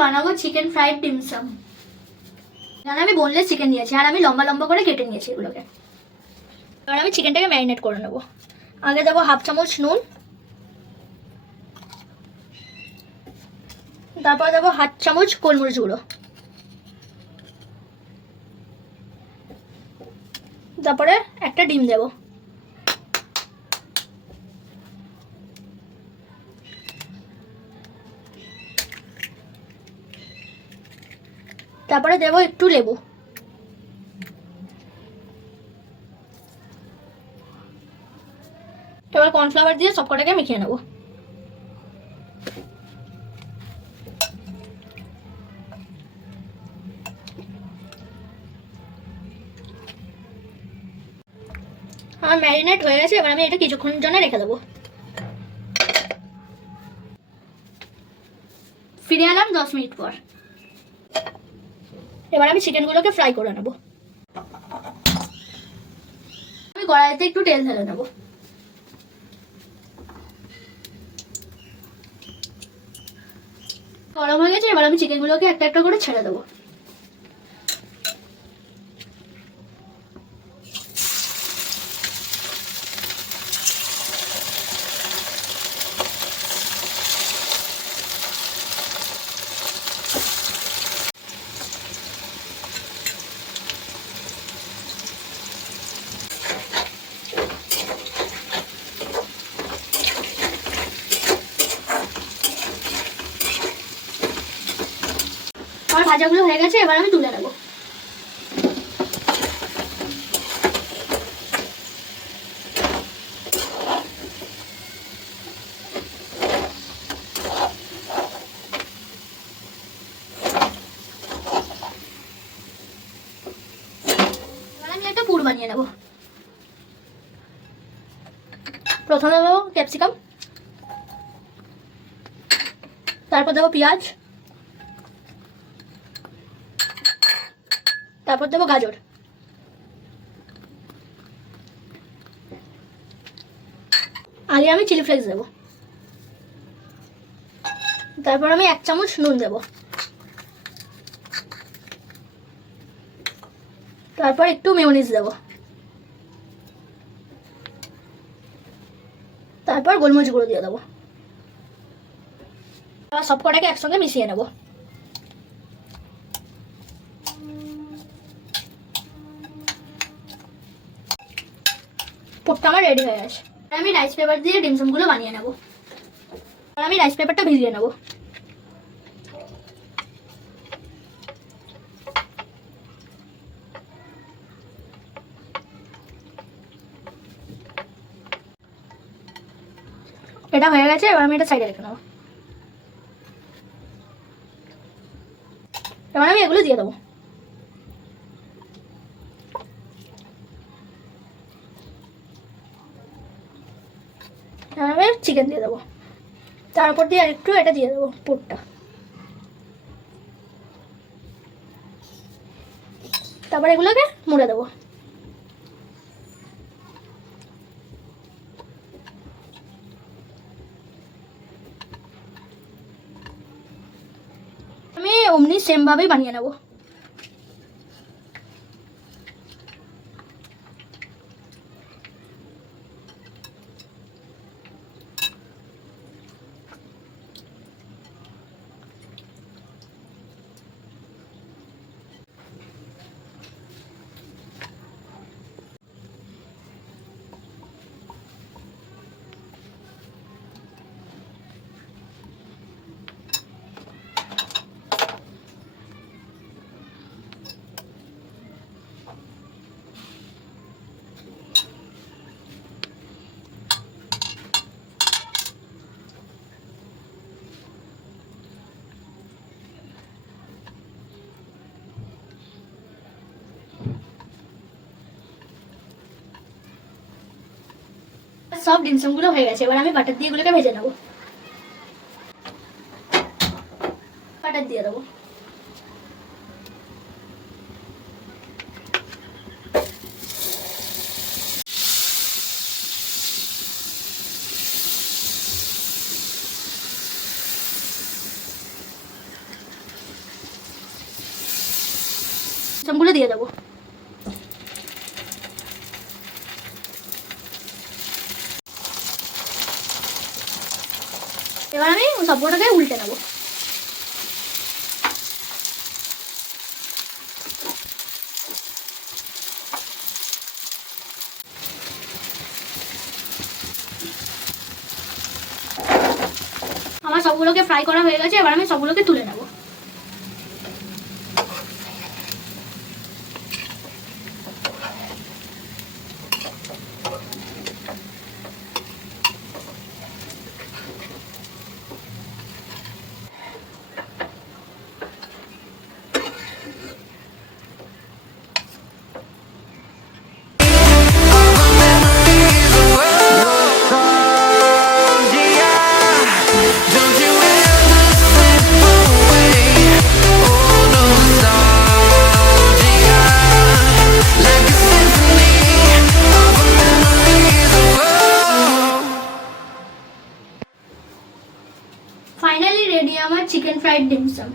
বানাবো chicken fried dim sum. এখানে আমি বোনলেস চিকেন নিয়েছি আর আমি লম্বা লম্বা করে কেটে নিয়েছি এগুলোকে। এবার আমি চিকেনটাকে ম্যারিনেট করে নেবো। আগে দেবো 1/2 চামচ নুন, তারপর দেবো 1/2 চামচ গোলমরিচ গুঁড়ো, তারপরে একটা ডিম দেবো, তারপরে দেবো একটু লেবু, এবার কর্নফ্লাওয়ার দিয়ে সবকটাকে মিশিয়ে নেবো। আমার ম্যারিনেট হয়ে গেছে, এবার আমি এটা কিছুক্ষণের জন্য রেখে দেবো। ফিরে এলাম 10 মিনিট পর। এবার আমি চিকেনগুলোকে ফ্রাই করে নেবো। আমি কড়াইতে একটু তেল ঢেলে নেবো। গরম হয়ে গেছে, এবার আমি চিকেনগুলোকে একটা একটা করে ছেড়ে দেবো। আমার ভাজাগুলো হয়ে গেছে, এবার আমি তুলে নেবো। এবার আমি একটা পুর বানিয়ে নেবো। প্রথমে দেবো ক্যাপসিকাম, তারপর দেবো পেঁয়াজ, তারপর দেবো গাজর, আগে আমি চিলি ফ্লেক্স দেবো, তারপর আমি 1 চামচ নুন দেবো, তারপর একটু মেয়োনিজ দেবো, তারপর গোলমরিচ গুঁড়ো দিয়ে দেবো। এবার সব কটাকে একসঙ্গে মিশিয়ে নেবো। পুরটা আমার রেডি হয়ে গেছে। আমি রাইস পেপার দিয়ে ডিমসমগুলো বানিয়ে নেবো। আর আমি রাইস পেপারটা ভিজিয়ে নেবো। এটা হয়ে গেছে, এবার আমি এটা সাইডে রেখে নেবো। এবার আমি এগুলো দিয়ে দেবো। এবার আমি চিকেন দিয়ে দেবো, তার উপর দিয়ে আরেকটু এটা দিয়ে দেবো পুরটা, তারপর এগুলোকে মুড়ে দেবো। আমি অমনি সেম ভাবেই বানিয়ে নেবো। সব ডিমসমগুলো হয়ে গেছে, এবার আমি বাটার দিয়ে এগুলোকে ভেজে নেবো। বাটার দিয়ে দেবো। ডিমসামগুলো দিয়ে দেবো। এবার আমি সবগুলোটাকে উল্টে নেবো। আমার সবগুলোকে ফ্রাই করা হয়ে গেছে, এবার আমি সবগুলোকে তুলে নেব। ফাইনালি রেডি আমার চিকেন ফ্রাইড ডিমসাম।